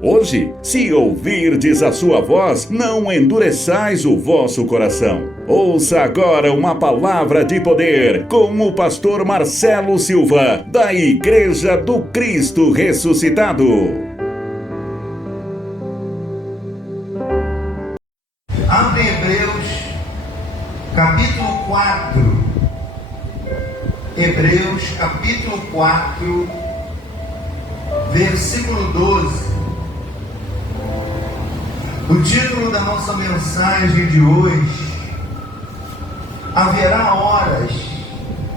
Hoje, se ouvirdes a sua voz, não endureçais o vosso coração. Ouça agora uma palavra de poder com o pastor Marcelo Silva, da Igreja do Cristo Ressuscitado. Abre Hebreus, capítulo 4. Hebreus, capítulo 4, versículo 12. O título da nossa mensagem de hoje: haverá horas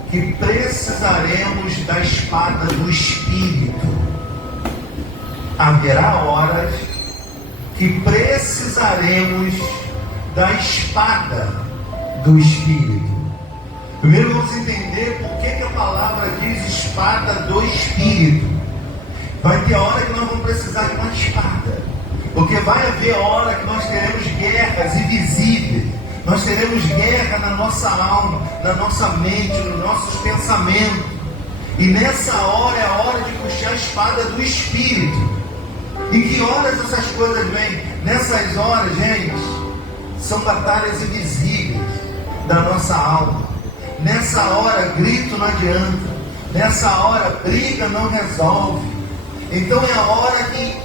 que precisaremos da espada do Espírito. Haverá horas que precisaremos da espada do Espírito. Primeiro vamos entender por que a palavra diz espada do Espírito. Vai ter hora que nós vamos precisar de uma espada, porque vai haver hora que nós teremos guerras invisíveis. Nós teremos guerra na nossa alma, na nossa mente, nos nossos pensamentos. E nessa hora é a hora de puxar a espada do Espírito. E que horas essas coisas vêm? Nessas horas, gente, são batalhas invisíveis da nossa alma. Nessa hora, grito não adianta. Nessa hora, briga não resolve. Então é a hora que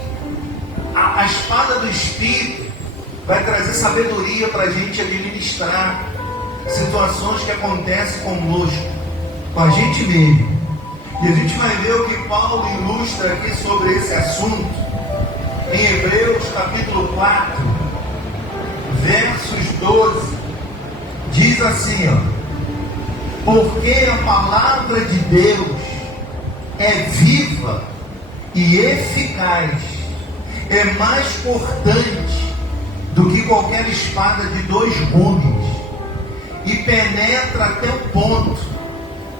a espada do Espírito vai trazer sabedoria para a gente administrar situações que acontecem conosco, com a gente mesmo. E a gente vai ver o que Paulo ilustra aqui sobre esse assunto em Hebreus capítulo 4, versos 12. Diz assim, porque a palavra de Deus é viva e eficaz, é mais cortante do que qualquer espada de 2 gumes, e penetra até o ponto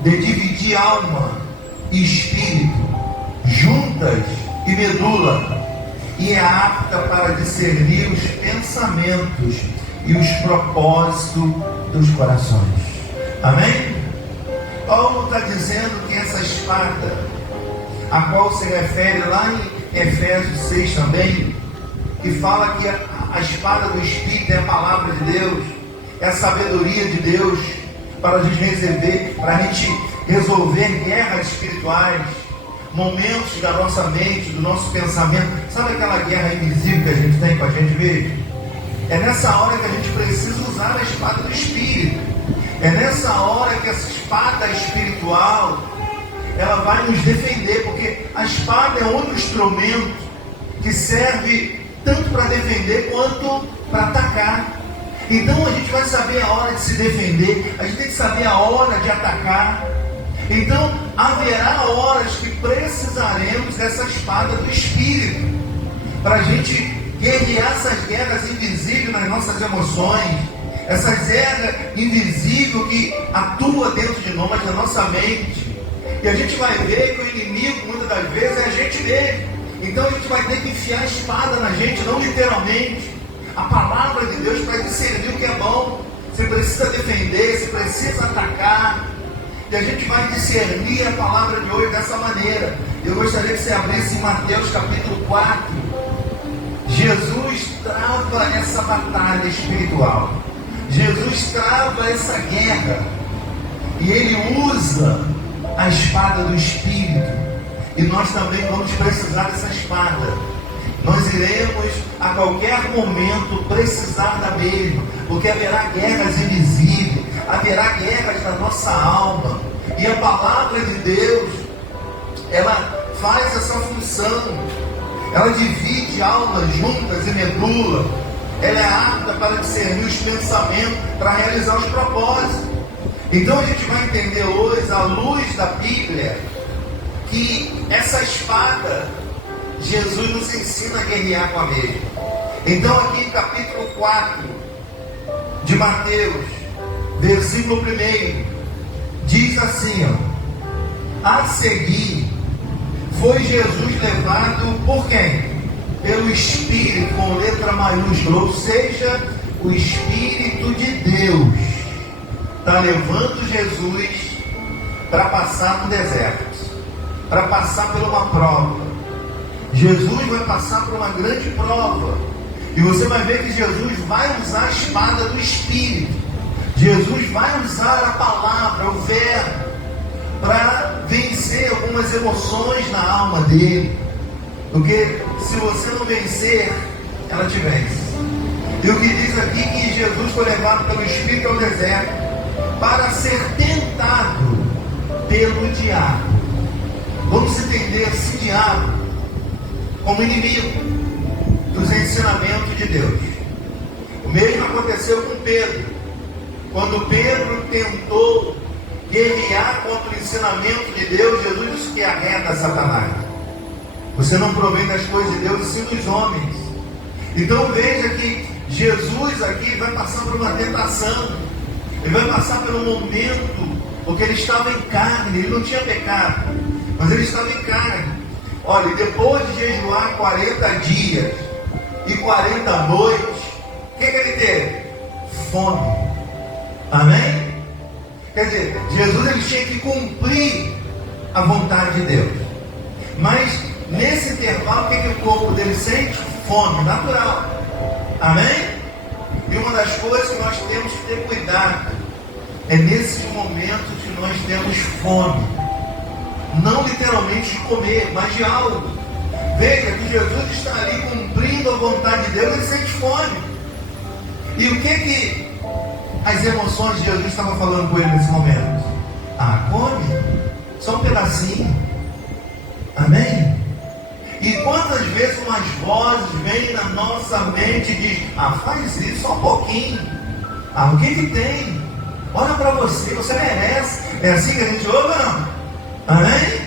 de dividir alma e espírito, juntas e medula, e é apta para discernir os pensamentos e os propósitos dos corações. Amém? Paulo está dizendo que essa espada, a qual se refere lá em Efésios 6 também, que fala que a espada do Espírito é a palavra de Deus, é a sabedoria de Deus para a gente resolver guerras espirituais, momentos da nossa mente, do nosso pensamento. Sabe aquela guerra invisível que a gente tem com a gente mesmo? É nessa hora que a gente precisa usar a espada do Espírito. É nessa hora que essa espada espiritual, ela vai nos defender, porque a espada é o único instrumento que serve tanto para defender quanto para atacar. Então a gente vai saber a hora de se defender, a gente tem que saber a hora de atacar. Então haverá horas que precisaremos dessa espada do Espírito, para a gente guerrear essas guerras invisíveis nas nossas emoções, essas guerras invisíveis que atuam dentro de nós, na nossa mente. E a gente vai ver que o inimigo, muitas das vezes, é a gente mesmo. Então a gente vai ter que enfiar a espada na gente, não literalmente. A palavra de Deus para discernir o que é bom. Você precisa defender, você precisa atacar. E a gente vai discernir a palavra de hoje dessa maneira. Eu gostaria que você abrisse em Mateus capítulo 4. Jesus trava essa batalha espiritual. Jesus trava essa guerra. E Ele usa a espada do Espírito. E nós também vamos precisar dessa espada. Nós iremos a qualquer momento precisar da mesma, porque haverá guerras invisíveis, haverá guerras na nossa alma. E a palavra de Deus, ela faz essa função. Ela divide almas juntas e medula. Ela é apta para discernir os pensamentos, para realizar os propósitos. Então a gente vai entender hoje, à luz da Bíblia, que essa espada, Jesus nos ensina a guerrear com a mesma. Então aqui em capítulo 4 de Mateus, versículo 1, diz assim, a seguir, foi Jesus levado por quem? Pelo Espírito, com letra maiúscula, ou seja, o Espírito de Deus está levando Jesus para passar no deserto, para passar por uma prova. Jesus vai passar por uma grande prova. E você vai ver que Jesus vai usar a espada do Espírito. Jesus vai usar a palavra, o verbo, para vencer algumas emoções na alma dele. Porque se você não vencer, ela te vence. E o que diz aqui que Jesus foi levado pelo Espírito ao deserto para ser tentado pelo diabo. Vamos entender esse diabo como inimigo dos ensinamentos de Deus. O mesmo aconteceu com Pedro. Quando Pedro tentou guerrear contra o ensinamento de Deus, Jesus disse que arreda Satanás. Você não provém das coisas de Deus, e sim dos homens. Então veja que Jesus aqui vai passar por uma tentação. Ele vai passar pelo momento, porque ele estava em carne, ele não tinha pecado, mas ele estava em carne. Olha, depois de jejuar 40 dias e 40 noites, o que ele teve? Fome. Amém? Quer dizer, Jesus ele tinha que cumprir a vontade de Deus. Mas nesse intervalo, o que o corpo dele sente? Fome, natural. Amém? E uma das coisas que nós temos que ter cuidado é nesses momentos que nós temos fome. Não literalmente de comer, mas de algo. Veja que Jesus está ali cumprindo a vontade de Deus, ele sente fome. E o que as emoções de Jesus estavam falando com ele nesse momento? Ah, come, só um pedacinho. Amém? E quantas vezes umas vozes vêm na nossa mente e dizem: ah, faz isso, só um pouquinho. Ah, o que tem? Olha para você, você merece. É assim que a gente ouve, não? Amém?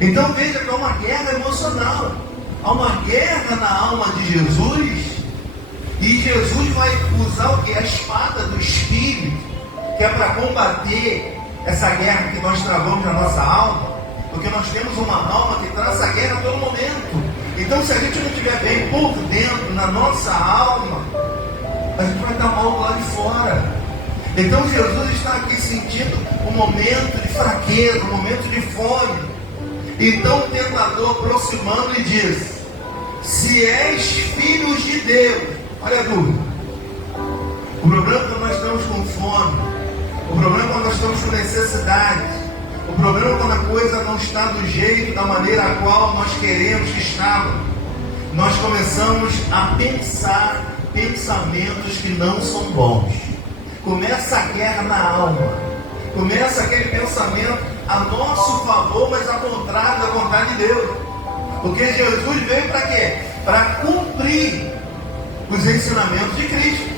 Então veja que há uma guerra emocional. Há uma guerra na alma de Jesus. E Jesus vai usar o que? A espada do Espírito, que é para combater essa guerra que nós travamos na nossa alma. Porque nós temos uma alma que traz essa guerra a todo momento. Então se a gente não estiver bem por dentro, na nossa alma, a gente vai estar mal do lado de fora. Então Jesus está aqui sentindo um momento de fraqueza, um momento de fome. Então o tentador aproximando e diz: se és filhos de Deus. Olha a dúvida. O problema é quando nós estamos com fome. O problema é quando nós estamos com necessidade. O problema é quando a coisa não está do jeito, da maneira a qual nós queremos que estava. Nós começamos a pensar pensamentos que não são bons. Começa a guerra na alma. Começa aquele pensamento a nosso favor, mas ao contrário da vontade de Deus. Porque Jesus veio para quê? Para cumprir os ensinamentos de Cristo.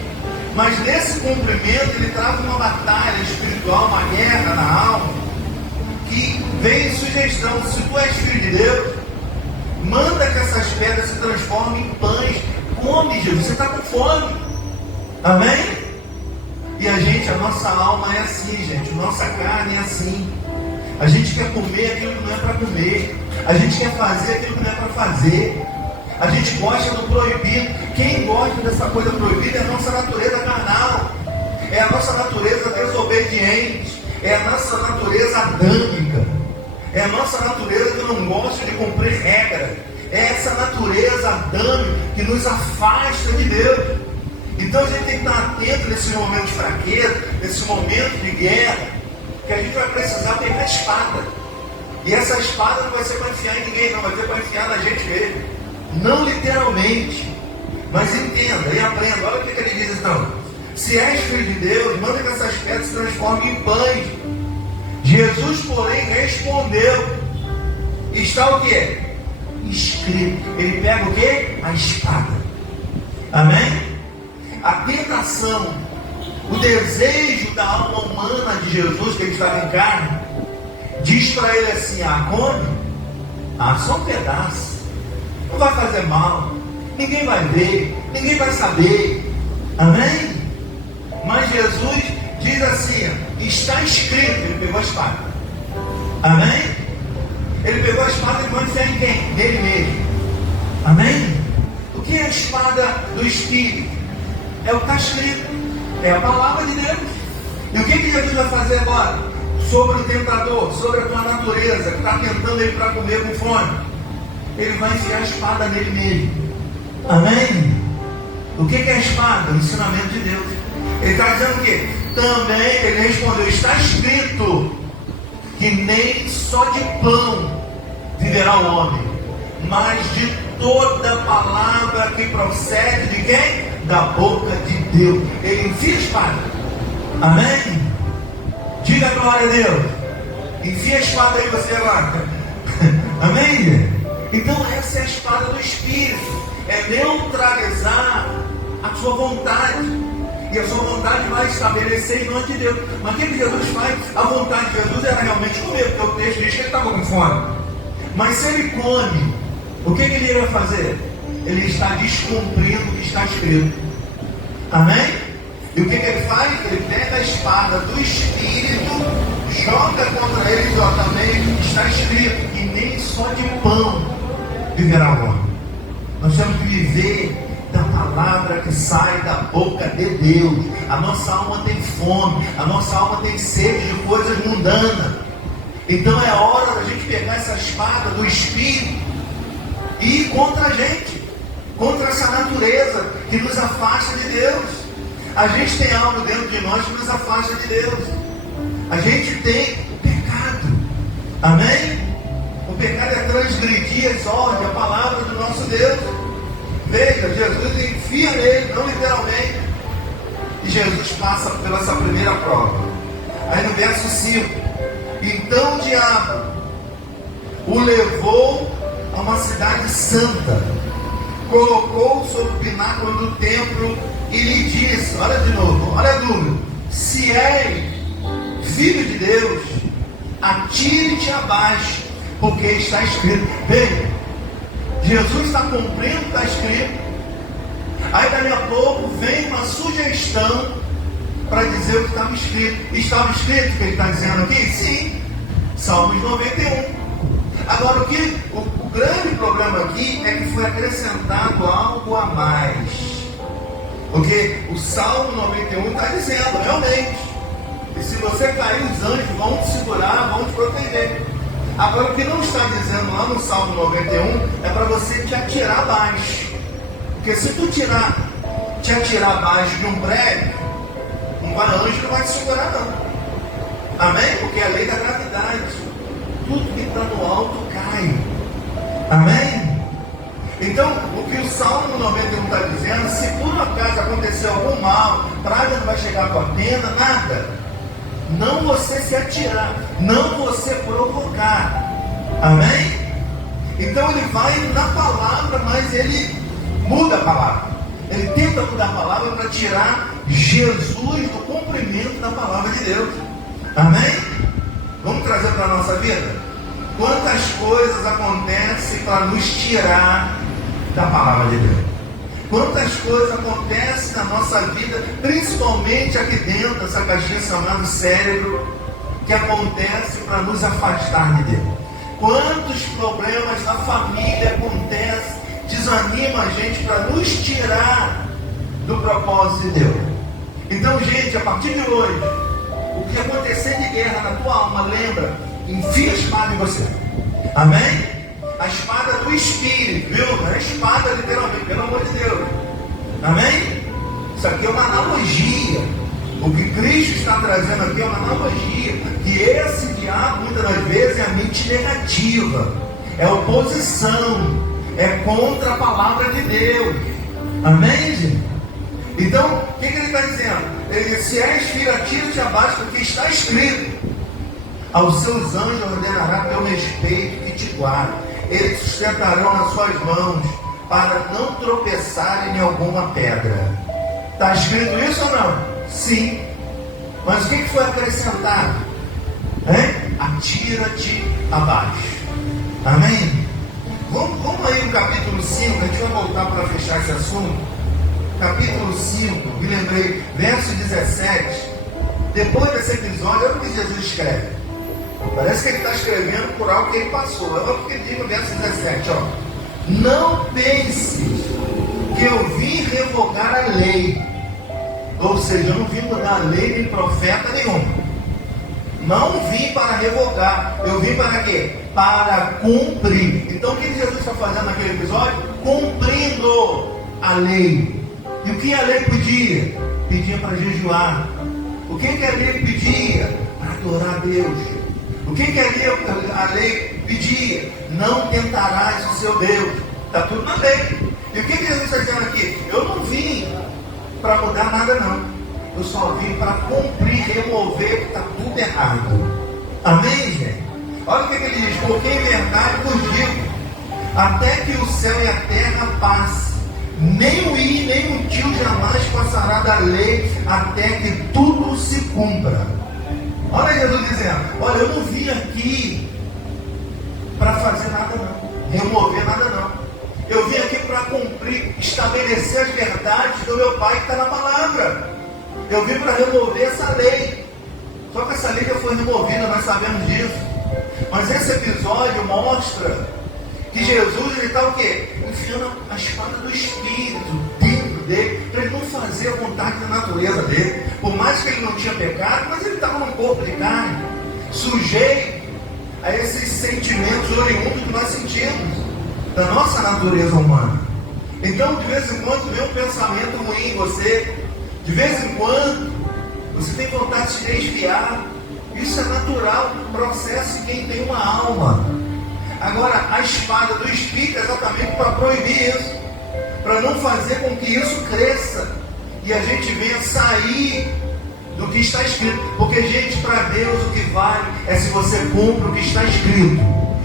Mas nesse cumprimento ele traz uma batalha espiritual, uma guerra na alma, que vem sugestão: se tu és filho de Deus, manda que essas pedras se transformem em pães. Come, Jesus, você está com fome. Amém? E a nossa alma é assim, gente. Nossa carne é assim. A gente quer comer aquilo que não é para comer. A gente quer fazer aquilo que não é para fazer. A gente gosta do proibido. Quem gosta dessa coisa proibida é a nossa natureza carnal. É a nossa natureza desobediente. É a nossa natureza adâmica. É a nossa natureza que não gosta de cumprir regras. É essa natureza adâmica que nos afasta de Deus. Então a gente tem que estar atento nesse momento de fraqueza, nesse momento de guerra, que a gente vai precisar pegar a espada. E essa espada não vai ser para enfiar em ninguém, não, vai ser para enfiar na gente mesmo. Não literalmente, mas entenda e aprenda. Olha o que ele diz então: se és filho de Deus, manda que essas pedras se transformem em pães. Jesus, porém, respondeu: está o que? Escrito. Ele pega o que? A espada. Amém? A tentação, o desejo da alma humana de Jesus, que ele estava em carne, diz para ele assim: ah, come? Ah, só um pedaço. Não vai fazer mal. Ninguém vai ver. Ninguém vai saber. Amém? Mas Jesus diz assim: está escrito. Ele pegou a espada. Amém? Ele pegou a espada e vai enfiar em quem? Nele mesmo. Amém? O que é a espada do Espírito? É o que está escrito. É a palavra de Deus. E o que Jesus vai fazer agora? Sobre o tentador, sobre a tua natureza, que está tentando ele para comer com fome. ele vai enfiar a espada nele mesmo. Amém? O que é a espada? O ensinamento de Deus. Ele está dizendo o quê? Também ele respondeu: está escrito que nem só de pão viverá o homem, mas de toda palavra que procede de quem? Da boca de Deus. Ele enfia a espada. Amém? Diga glória a Deus. Enfia a espada aí você agora. Amém? Então essa é a espada do Espírito. É neutralizar a sua vontade. E a sua vontade vai estabelecer em nome de Deus. Mas o que Jesus faz? A vontade de Jesus era realmente comer, porque o texto diz que ele estava com fome. Mas se ele come, o que ele ia fazer? Ele está descumprindo o que está escrito. Amém? E o que ele faz? Ele pega a espada do Espírito, joga contra eles, também está escrito que nem só de pão viverá o homem. Nós temos que viver da palavra que sai da boca de Deus. A nossa alma tem fome, a nossa alma tem sede de coisas mundanas. Então é hora da gente pegar essa espada do Espírito e ir contra a gente, contra essa natureza que nos afasta de Deus. A gente tem algo dentro de nós que nos afasta de Deus. A gente tem o pecado. Amém? O pecado é transgredir as ordens, a palavra do nosso Deus. Veja, Jesus enfia nele, não literalmente. E Jesus passa pela essa primeira prova. Aí no verso 5: então o diabo o levou a uma cidade santa, colocou sobre o pináculo do templo e lhe disse, olha de novo, olha a dúvida: se és filho de Deus, atire-te abaixo, porque está escrito. Veja, Jesus está cumprindo o que está escrito. Aí daqui a pouco vem uma sugestão para dizer o que estava escrito. Estava escrito o que ele está dizendo aqui? Sim, Salmos 91. Agora o grande problema aqui é que foi acrescentado algo a mais. Porque o Salmo 91 está dizendo, realmente, e se você cair, os anjos vão te segurar, vão te proteger. Agora o que não está dizendo lá no Salmo 91 é para você te atirar abaixo. Porque se tu te atirar abaixo de um prédio, anjo não vai te segurar não. Amém? Porque é a lei da gravidade. Tudo que está no alto cai. Amém? Então, o que o Salmo 91 está dizendo, se por um acaso acontecer algum mal, praga não vai chegar à tua tenda, nada. Não você se atirar, não você provocar. Amém? Então ele vai na palavra, mas ele muda a palavra. Ele tenta mudar a palavra para tirar Jesus do cumprimento da palavra de Deus. Amém? Vamos trazer para a nossa vida? Quantas coisas acontecem para nos tirar da palavra de Deus? Quantas coisas acontecem na nossa vida, principalmente aqui dentro dessa caixinha chamada cérebro, que acontece para nos afastar de Deus? Quantos problemas na família acontecem, desanima a gente para nos tirar do propósito de Deus? Então, gente, a partir de hoje, o que acontecer de guerra na tua alma, lembra, enfia a espada em você. Amém? A espada do Espírito, viu? Não é espada literalmente, pelo amor de Deus. Amém? Isso aqui é uma analogia. O que Cristo está trazendo aqui é uma analogia. Que esse diabo, muitas das vezes, é a mente negativa, é oposição, é contra a palavra de Deus. Amém, gente? Então, o que ele está dizendo? Ele diz: se és filho, atira-te abaixo, porque está escrito: aos seus anjos ordenará teu respeito e te guarda. Eles te sustentarão nas suas mãos, para não tropeçarem em alguma pedra. Está escrito isso ou não? Sim. Mas o que foi acrescentado? Atira-te abaixo. Amém? Vamos aí no capítulo 5, a gente vai voltar para fechar esse assunto. Capítulo 5, me lembrei, verso 17. Depois desse episódio, olha o que Jesus escreve. Parece que ele está escrevendo por algo que ele passou. Olha o que ele diz no verso 17, ó. Não penses que eu vim revogar a lei. Ou seja, eu não vim mudar a lei nem profeta nenhum. Não vim para revogar, eu vim para quê? Para cumprir. Então o que Jesus está fazendo naquele episódio? Cumprindo a lei. E o que a lei pedia? Pedia para jejuar. O que a lei pedia? Para adorar a Deus. O que a lei pedia? Não tentarás o seu Deus. Está tudo na lei. E o que Jesus está dizendo aqui? Eu não vim para mudar nada não. Eu só vim para cumprir, remover o que está tudo errado. Amém, gente? Olha o que ele diz. Porque em verdade vos digo, até que o céu e a terra passem, nem o i, nem o tio jamais passará da lei, até que tudo se cumpra. Olha Jesus dizendo, olha, eu não vim aqui para fazer nada não, remover nada não. Eu vim aqui para cumprir, estabelecer as verdades do meu Pai que está na palavra. Eu vim para remover essa lei. Só que essa lei já foi removida, nós sabemos disso. Mas esse episódio mostra que Jesus está o quê? Enfiando a espada do Espírito dentro dele, para ele não fazer a vontade da natureza dele. Por mais que ele não tinha pecado, mas ele estava num corpo de carne, sujeito a esses sentimentos oriundos que nós sentimos da nossa natureza humana. Então, de vez em quando, vem um pensamento ruim em você. De vez em quando, você tem vontade de se desviar. Isso é natural, processo de quem tem uma alma. Agora, a espada do Espírito é exatamente para proibir isso, para não fazer com que isso cresça e a gente venha sair do que está escrito. Porque, gente, para Deus o que vale é se você cumpre o que está escrito.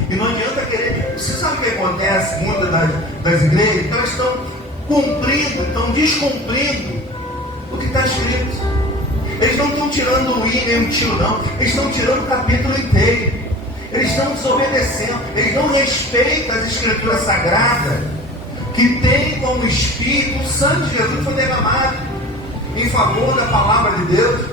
E não adianta querer. Você sabe o que acontece em muitas das igrejas? Elas estão cumprindo, estão descumprindo o que está escrito. Eles não estão tirando o i nem o tio não, eles estão tirando o capítulo inteiro. Eles estão desobedecendo, eles não respeitam as escrituras sagradas que tem como Espírito o sangue de Jesus foi derramado em favor da palavra de Deus.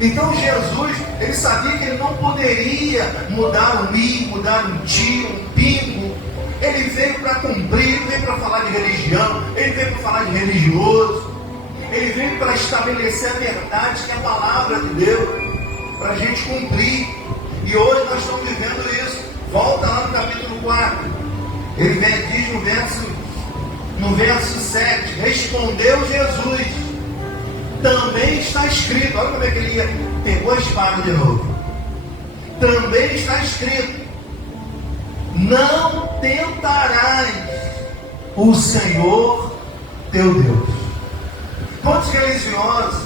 Então Jesus, ele sabia que ele não poderia mudar um i, mudar um tio, um pingo. Ele veio para cumprir, ele veio para falar de religião, ele veio para falar de religioso. Ele veio para estabelecer a verdade que é a palavra de Deus, para a gente cumprir. E hoje nós estamos vivendo isso. Volta lá no capítulo 4. Ele diz no verso 7, respondeu Jesus, também está escrito. Olha como é que ele pegou a espada de novo. Também está escrito, não tentarás o Senhor teu Deus. Quantos religiosos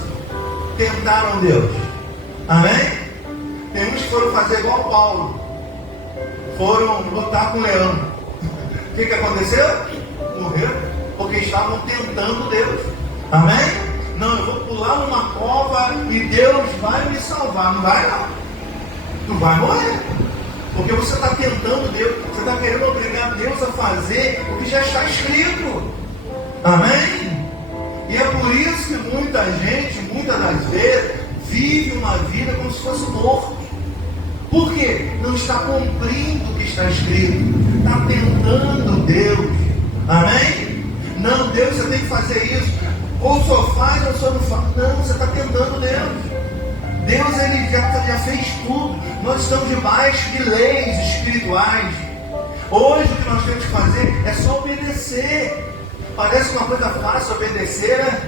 tentaram Deus? Amém? Tem uns que foram fazer igual Paulo, foram lutar com o leão. O que aconteceu? Morreram, porque estavam tentando Deus. Amém? Não, eu vou pular numa cova e Deus vai me salvar. Não vai não. Tu vai morrer, porque você está tentando Deus, você está querendo obrigar Deus a fazer o que já está escrito. Amém? E é por isso que muita gente, muitas das vezes, vive uma vida como se fosse morto. Por quê? Não está cumprindo o que está escrito. Está tentando Deus. Amém? Não, Deus, você tem que fazer isso. Ou só faz ou só não faz. Não, você está tentando Deus. Deus, ele já fez tudo. Nós estamos debaixo de leis espirituais. Hoje o que nós temos que fazer é só obedecer. Parece uma coisa fácil obedecer, né?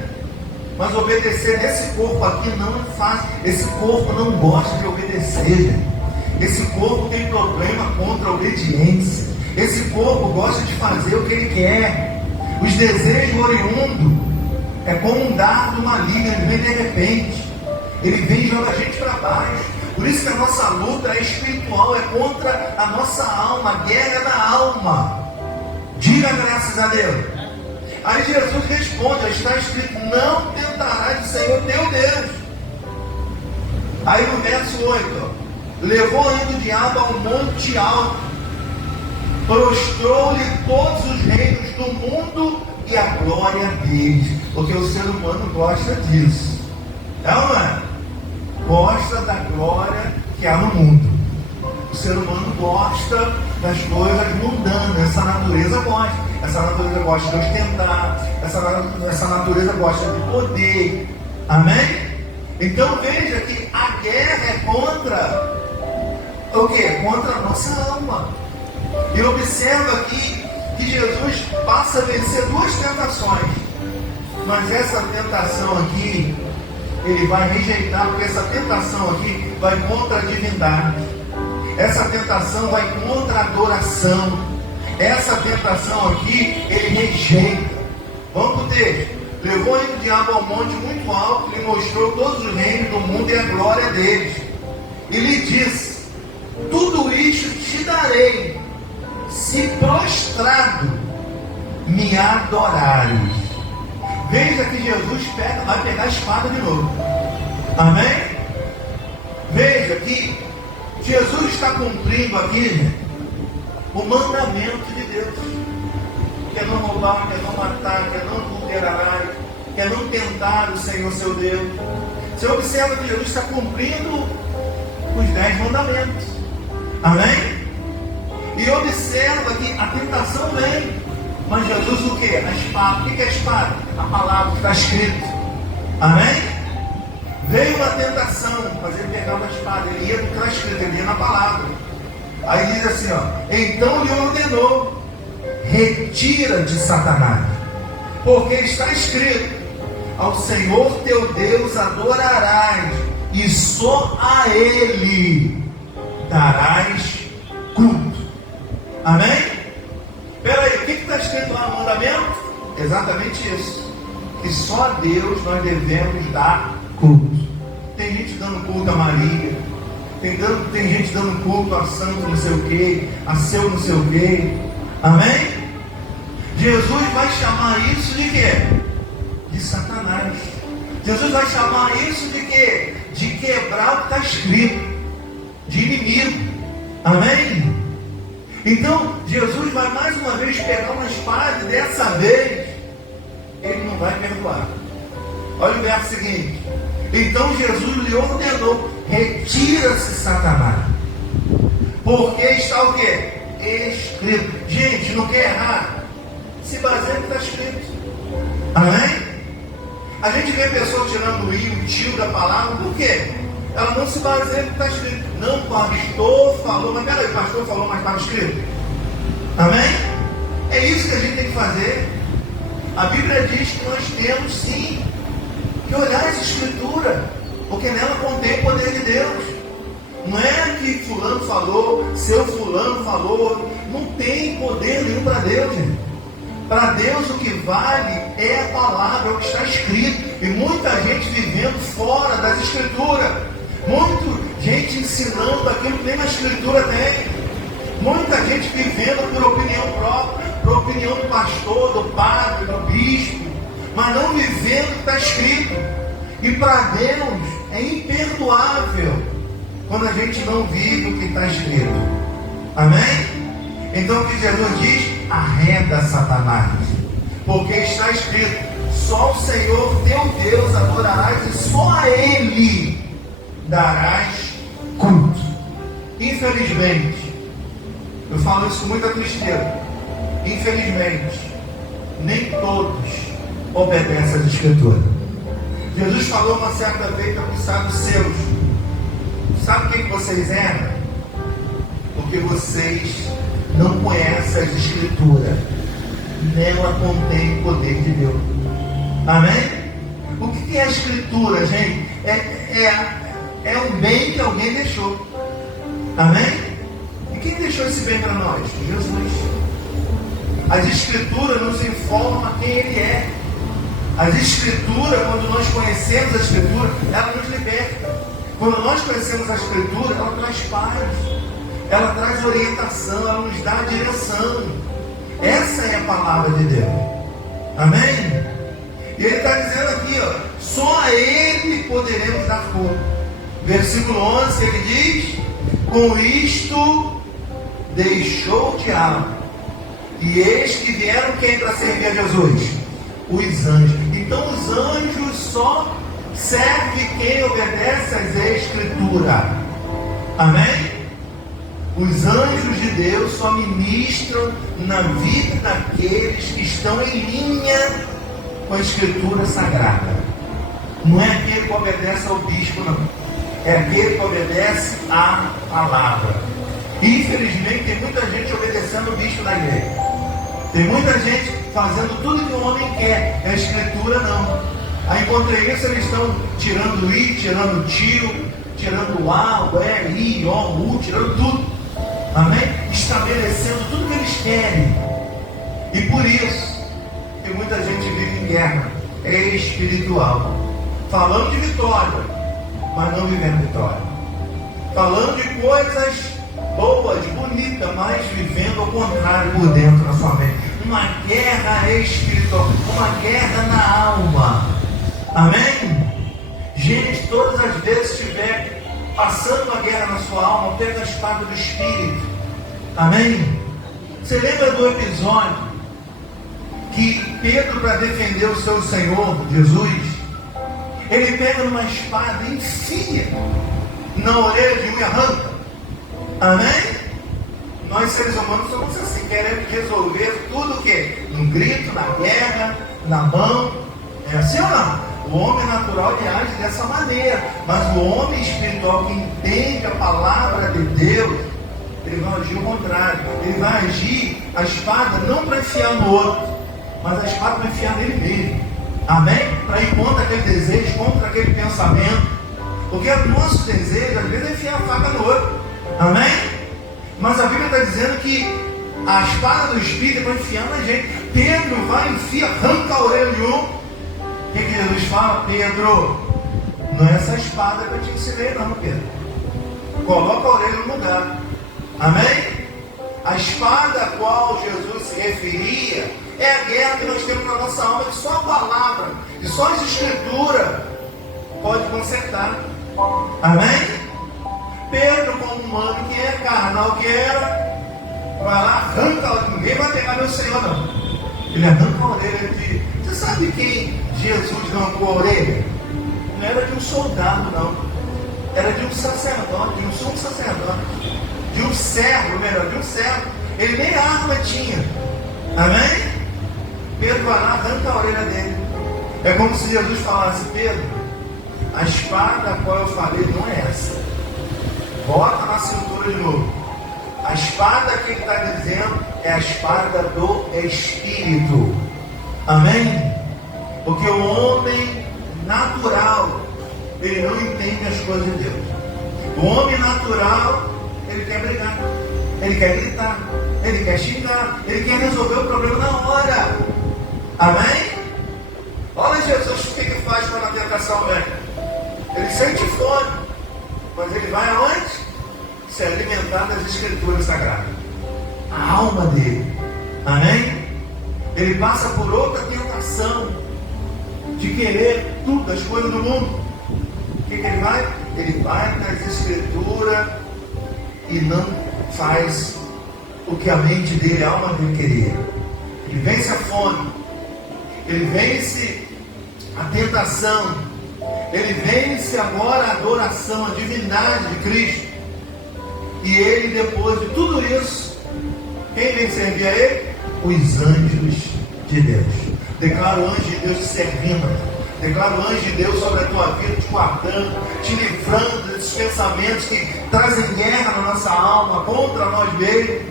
Mas obedecer nesse corpo aqui não é fácil. Esse corpo não gosta de obedecer, gente. Esse corpo tem problema contra a obediência. Esse corpo gosta de fazer o que ele quer. Os desejos oriundos é como um dardo maligno, ele vem de repente. Ele vem e joga a gente para baixo. Por isso que a nossa luta é espiritual, é contra a nossa alma, a guerra da alma. Diga graças a Deus. Aí Jesus responde, está escrito, não tentarás o Senhor teu Deus. Aí no verso 8, levou ainda o diabo ao monte alto, prostrou-lhe todos os reinos do mundo e a glória deles. Porque o ser humano gosta disso. É ou não é? Gosta da glória que há no mundo. O ser humano gosta das coisas mundanas. Essa natureza gosta. Essa natureza gosta de ostentar. Essa natureza gosta de poder. Amém? Então veja que a guerra contra o quê? Contra a nossa alma. E observa aqui que Jesus passa a vencer duas tentações. Mas essa tentação aqui, ele vai rejeitar, porque essa tentação aqui vai contra a divindade. Essa tentação vai contra a adoração. Essa tentação aqui, ele rejeita. Vamos para o texto. Levou ainda o diabo ao monte muito alto, lhe mostrou todos os reinos do mundo e a glória deles. E lhe disse: tudo isto te darei, se prostrado me adorares. Veja que Jesus vai pegar a espada de novo. Amém? Veja que Jesus está cumprindo aqui o mandamento de Deus. Quer não roubar, quer não matar, quer não adulterar, quer não tentar o Senhor seu Deus. Você observa que Jesus está cumprindo os 10 mandamentos. Amém? E observa que a tentação vem. Mas Jesus o que? A espada. O que é a espada? A palavra que está escrito. Amém? Veio uma tentação, mas ele pegava a espada. Ele ia no que está escrito, ele ia na palavra. Aí diz assim, ó: então lhe ordenou: retira-te, Satanás, porque está escrito: ao Senhor teu Deus adorarás, e só a Ele darás culto. Amém? Peraí, o que está escrito lá no mandamento? Exatamente isso: que só a Deus nós devemos dar culto. Tem gente dando culto a Maria, tem gente dando culto a santo não sei o que, a seu não sei o que. Amém? Jesus vai chamar isso de quê? De Satanás. Jesus vai chamar isso de quê? De quebrar o que está escrito, de inimigo. Amém? Então, Jesus vai mais uma vez pegar uma espada e dessa vez ele não vai perdoar. Olha o verso seguinte: então Jesus lhe ordenou: retira-se, Satanás, porque está o quê? Escrito. Gente, não quer errar, se baseia no que está escrito. Amém? A gente vê pessoas tirando o i, o tio da palavra, por quê? Ela não se baseia no que está escrito. Não, pastor falou, mas peraí, pastor falou, mas estava escrito. Amém? É isso que a gente tem que fazer. A Bíblia diz que nós temos sim que olhar essa escritura, porque nela contém o poder de Deus. Não é que fulano falou, seu fulano falou, não tem poder nenhum para Deus, gente. Para Deus o que vale é a palavra, é o que está escrito. E muita gente vivendo fora das escrituras, muita gente ensinando aquilo que nem na escritura tem, muita gente vivendo por opinião própria, por opinião do pastor, do padre, do bispo, mas não vivendo o que está escrito. E para Deus é imperdoável quando a gente não vive o que está escrito. Amém? Então o que Jesus diz? Arreda, Satanás, porque está escrito: só o Senhor teu Deus adorarás, e só a Ele darás culto. Infelizmente, eu falo isso com muita tristeza, infelizmente, nem todos obedecem às Escrituras. Jesus falou uma certa vez para os saduceus: sabe quem vocês eram? Porque vocês não conhecem as Escrituras, nela contém o poder de Deus. Amém? O que é a Escritura, gente? É um bem que alguém deixou. Amém? E quem deixou esse bem para nós? Jesus. As Escrituras nos informam quem Ele é. As Escrituras, quando nós conhecemos a Escritura, ela nos liberta. Quando nós conhecemos a Escritura, ela traz paz, ela traz orientação, ela nos dá a direção. Essa é a palavra de Deus. Amém? E ele está dizendo aqui, ó: só a Ele poderemos dar culto. Versículo 11, ele diz: com isto deixou o diabo, e eis que vieram quem para servir a Jesus? Os anjos. Então os anjos só servem quem obedece às Escrituras. Amém? Os anjos de Deus só ministram na vida daqueles que estão em linha com a Escritura Sagrada. Não é aquele que obedece ao bispo, não. é aquele que obedece à palavra. E, infelizmente, tem muita gente obedecendo o bicho da igreja. Tem muita gente fazendo tudo que o homem quer. A escritura não. Aí contra isso eles estão tirando o i, tirando o tio, tirando o a, o e, i, o, u, tirando tudo. Amém? Estabelecendo tudo que eles querem. E por isso que muita gente vive em guerra espiritual. Falando de vitória, mas não vivendo vitória. Falando de coisas boas, bonitas, mas vivendo ao contrário por dentro da sua mente. Uma guerra espiritual, uma guerra na alma. Amém? Gente, todas as vezes que estiver passando uma guerra na sua alma, pega a espada do Espírito. Amém? Você lembra do episódio que Pedro, para defender o seu Senhor, Jesus, ele pega uma espada e enfia na orelha de um e arranca? Amém? Nós seres humanos somos assim, queremos resolver tudo o que? No grito, na guerra, na mão. É assim ou não? O homem natural ele age dessa maneira, mas o homem espiritual que entende a palavra de Deus, ele vai agir ao contrário. Ele vai agir a espada não para enfiar no outro, mas a espada para enfiar nele mesmo. Amém? Para ir contra aquele desejo, contra aquele pensamento. Porque o nosso desejo às vezes é enfiar a faca no outro. Amém? Mas a Bíblia está dizendo que a espada do Espírito é para enfiar na gente. Pedro vai, enfia, arranca a orelha de um. O que Jesus fala? Pedro, não é essa espada que eu te ensinei não, Pedro. Coloca a orelha no lugar. Amém? A espada a qual Jesus se referia é a guerra que nós temos na nossa alma, que só a palavra, que só a escritura pode consertar. Amém? Pedro, como humano que é, carnal que era, vai lá, arranca, ninguém vai pegar meu Senhor não. Ele arranca a orelha de... Você sabe quem Jesus arrancou a orelha? Não era de um soldado não. Era de um sacerdote, de um sumo sacerdote. De um servo, melhor, de um servo. Ele nem arma tinha. Amém? Pedro vai lá, arranca a orelha dele. É como se Jesus falasse: Pedro, a espada a qual eu falei não é essa. Bota na cintura de novo. A espada que ele está dizendo é a espada do Espírito. Amém? Porque o homem natural, ele não entende as coisas de Deus. O homem natural, ele quer brigar, ele quer gritar, ele quer xingar, ele quer resolver o problema na hora. Amém? Olha Jesus, o que ele faz quando a tentação vem? Ele sente fome, mas ele vai aonde? Se alimentar das escrituras sagradas. A alma dele. Amém? Ele passa por outra tentação de querer tudo, as coisas do mundo. O que ele vai? Ele vai nas escrituras e não faz o que a mente dele, a alma dele queria. Ele vence a fome, ele vence a tentação, ele vence agora a adoração, a divindade de Cristo. E ele, depois de tudo isso, quem vem servir a ele? Os anjos de Deus. Declara o anjo de Deus te servindo. Declara o anjo de Deus sobre a tua vida, te guardando, te livrando desses pensamentos que trazem guerra na nossa alma, contra nós mesmos.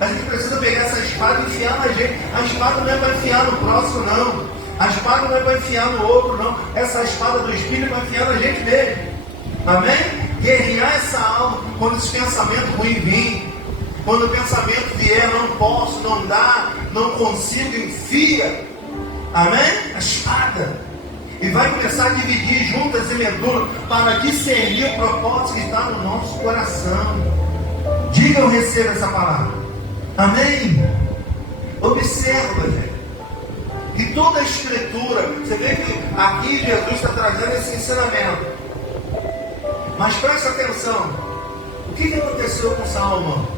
A gente precisa pegar essa espada e enfiar na gente. A espada não é para enfiar no próximo, não. A espada não é para enfiar no outro, não. Essa espada do Espírito é para enfiar na gente mesmo. Amém? Guerrear essa alma quando esse pensamento ruim vir. Quando o pensamento vier, não posso, não dá, não consigo, enfia. Amém? A espada. E vai começar a dividir juntas e medulas para discernir o propósito que está no nosso coração. Diga ou receba essa palavra. Amém? Observa, gente. E toda a escritura, você vê que aqui Jesus está trazendo esse ensinamento. Mas presta atenção. O que aconteceu com Salomão?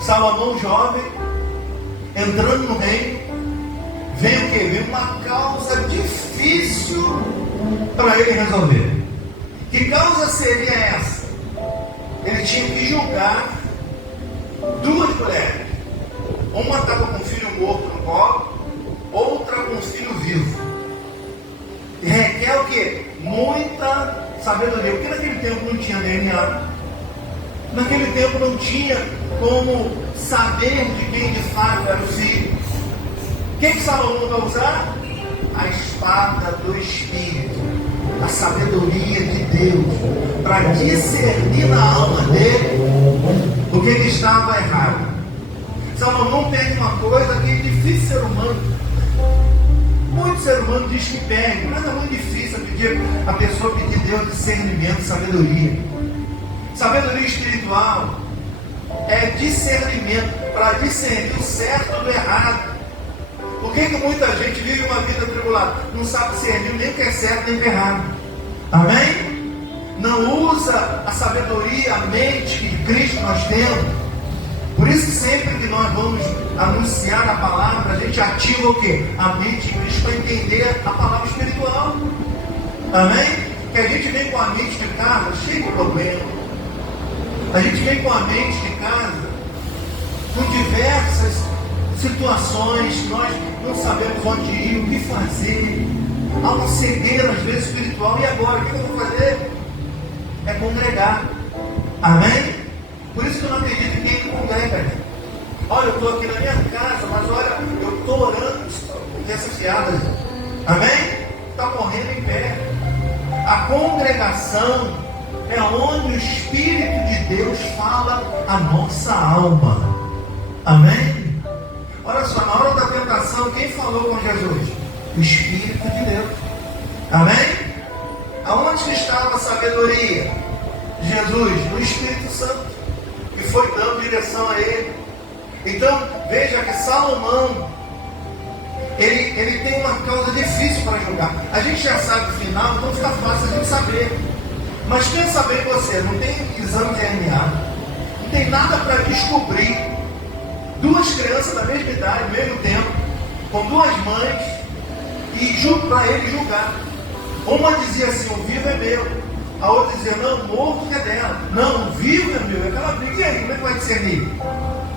Salomão jovem, entrando no reino, vem o que? Vem uma causa difícil para ele resolver. Que causa seria essa? Ele tinha que julgar duas mulheres. Uma estava com um filho morto no colo, outra com um filho vivo. E requer o que? Muita sabedoria. Porque naquele tempo tinha DNA. Naquele tempo não tinha como saber de quem de fato era o filho. Quem que Salomão vai usar? A espada do Espírito, a sabedoria de Deus, para discernir na alma dele o que estava errado. Salomão tem uma coisa que é difícil ser humano. Muito ser humano diz que pede, mas é muito difícil a pessoa pedir Deus discernimento, sabedoria. Sabedoria espiritual é discernimento para discernir o certo do errado. Por que muita gente vive uma vida tribulada? Não sabe discernir nem o que é certo nem o que é errado. Amém? Não usa a sabedoria, a mente que Cristo nós temos. Por isso que sempre que nós vamos anunciar a palavra, a gente ativa o quê? A mente de Cristo para entender a palavra espiritual. Amém? Que a gente vem com a mente de casa cheia de problema. A gente vem com a mente de casa com diversas situações que nós não sabemos onde ir, o que fazer. Há uma cegueira às vezes espiritual. E agora, o que eu vou fazer? É congregar. Amém? Por isso que eu não acredito em quem congrega. Olha, eu estou aqui na minha casa, mas olha, eu estou orando com essas piadas. Amém? Está morrendo em pé. A congregação é onde o Espírito de Deus fala a nossa alma. Amém? Olha só, na hora da tentação, quem falou com Jesus? O Espírito de Deus. Amém? Aonde estava a sabedoria de Jesus? No Espírito Santo, que foi dando direção a ele. Então, veja que Salomão, ele tem uma causa difícil para julgar. A gente já sabe o final, então fica fácil a gente saber. Mas pensa bem você, não tem exame de DNA, não tem nada para descobrir. Duas crianças da mesma idade, mesmo tempo, com duas mães, e para ele julgar. Uma dizia assim, o vivo é meu. A outra dizia, não, o morto que é dela. Não, o vivo é meu. Aquela briga, e aí, como é que vai discernir?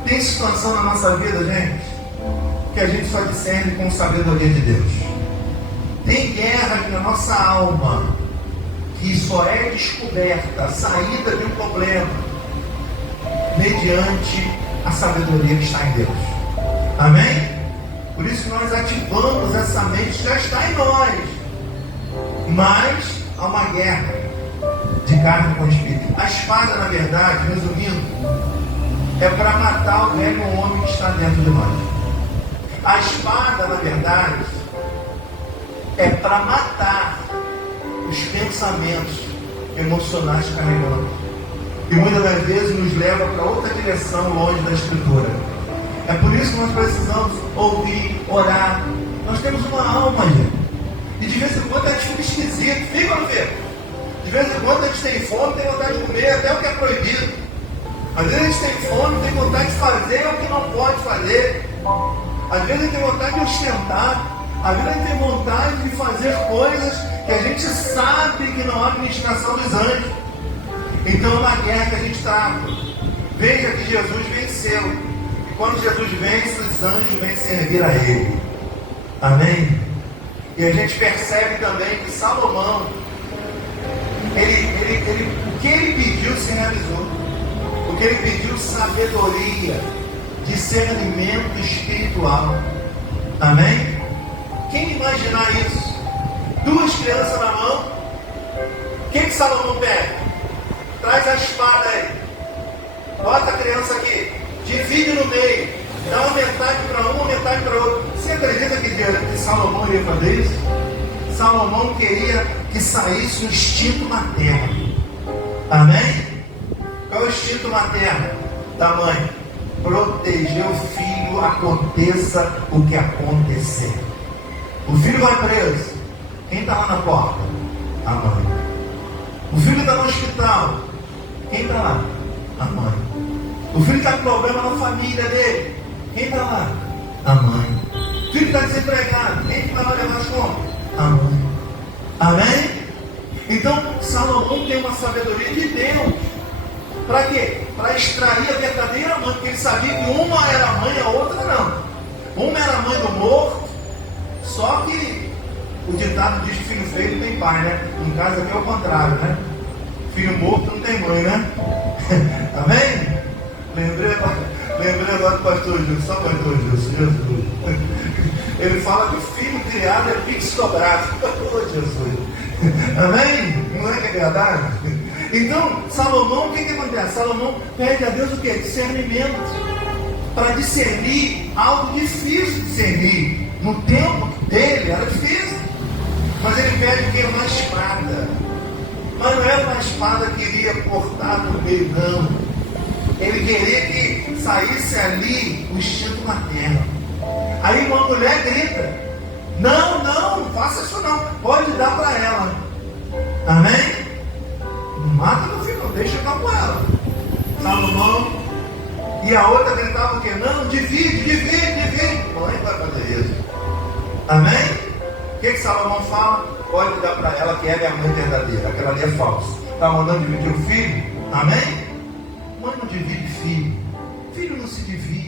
Tem situação na nossa vida, gente, que a gente só discerne com sabedoria de Deus. Tem guerra aqui na nossa alma, que só é descoberta, a saída de um problema, mediante a sabedoria que está em Deus. Amém? Por isso que nós ativamos essa mente que já está em nós. Mas há uma guerra de carne com espírito. A espada, na verdade, resumindo, é para matar o velho homem que está dentro de nós. A espada, na verdade, é para matar os pensamentos emocionais que carregamos. E muitas das vezes nos leva para outra direção longe da Escritura. É por isso que nós precisamos ouvir, orar. Nós temos uma alma, gente. E de vez em quando a gente fica esquisito. Fica ou não fica? De vez em quando a gente tem fome, tem vontade de comer até o que é proibido. Às vezes a gente tem fome, tem vontade de fazer o que não pode fazer. Às vezes a gente tem vontade de ostentar. Às vezes a gente tem vontade de fazer coisas que a gente sabe que não há administração dos anjos. Então é uma guerra que a gente trava. Veja que Jesus venceu. E quando Jesus vence, os anjos vêm servir a Ele. Amém? E a gente percebe também que Salomão, o que ele pediu se realizou. O que ele pediu, sabedoria, discernimento espiritual. Amém? Quem imaginar isso? Duas crianças na mão. Quem que Salomão pede? Traz a espada aí. Bota a criança aqui. Divide no meio. Dá uma metade para um, uma metade para outro. Você acredita que Salomão iria fazer isso? Salomão queria que saísse o instinto materno. Amém? Qual é o instinto materno da mãe? Proteger o filho, aconteça o que acontecer. O filho vai preso. Quem está lá na porta? A mãe. O filho está no hospital. Quem está lá? A mãe. O filho está com problema na família dele. Quem está lá? A mãe. O filho está desempregado. Quem vai lá levar as contas? A mãe. Amém? Então, Salomão tem uma sabedoria de Deus. Para quê? Para extrair a verdadeira mãe. Porque ele sabia que uma era a mãe e a outra não. Uma era a mãe do morto. Só que o ditado diz que filho feio tem pai, né? Em casa aqui é o contrário, né? Filho morto não tem mãe, né? Amém? Lembrei agora do pastor Gilson, só o pastor Gilson, Jesus. Ele fala que filho criado é pixelográfico. Oh, Jesus. Amém? Não é que é verdade? Então, Salomão, o que acontece? Salomão pede a Deus o quê? Discernimento. Para discernir algo difícil de discernir. No tempo dele era difícil. Mas ele pede o quê? Uma espada. Mas não era uma espada que iria cortar no meio, não. Ele queria que saísse ali o instinto materno. Aí uma mulher grita: não, não faça isso não. Pode dar para ela. Amém? Não mata no filho, não, deixa ficar com ela. Salomão. E a outra gritava o quê? Não, divide. Mãe vai fazer isso. Amém? O que Salomão fala? Pode dar para ela, que ela é a mãe verdadeira. Aquela ali é falsa. Está mandando dividir o filho? Amém? Mãe não divide filho. Filho não se divide.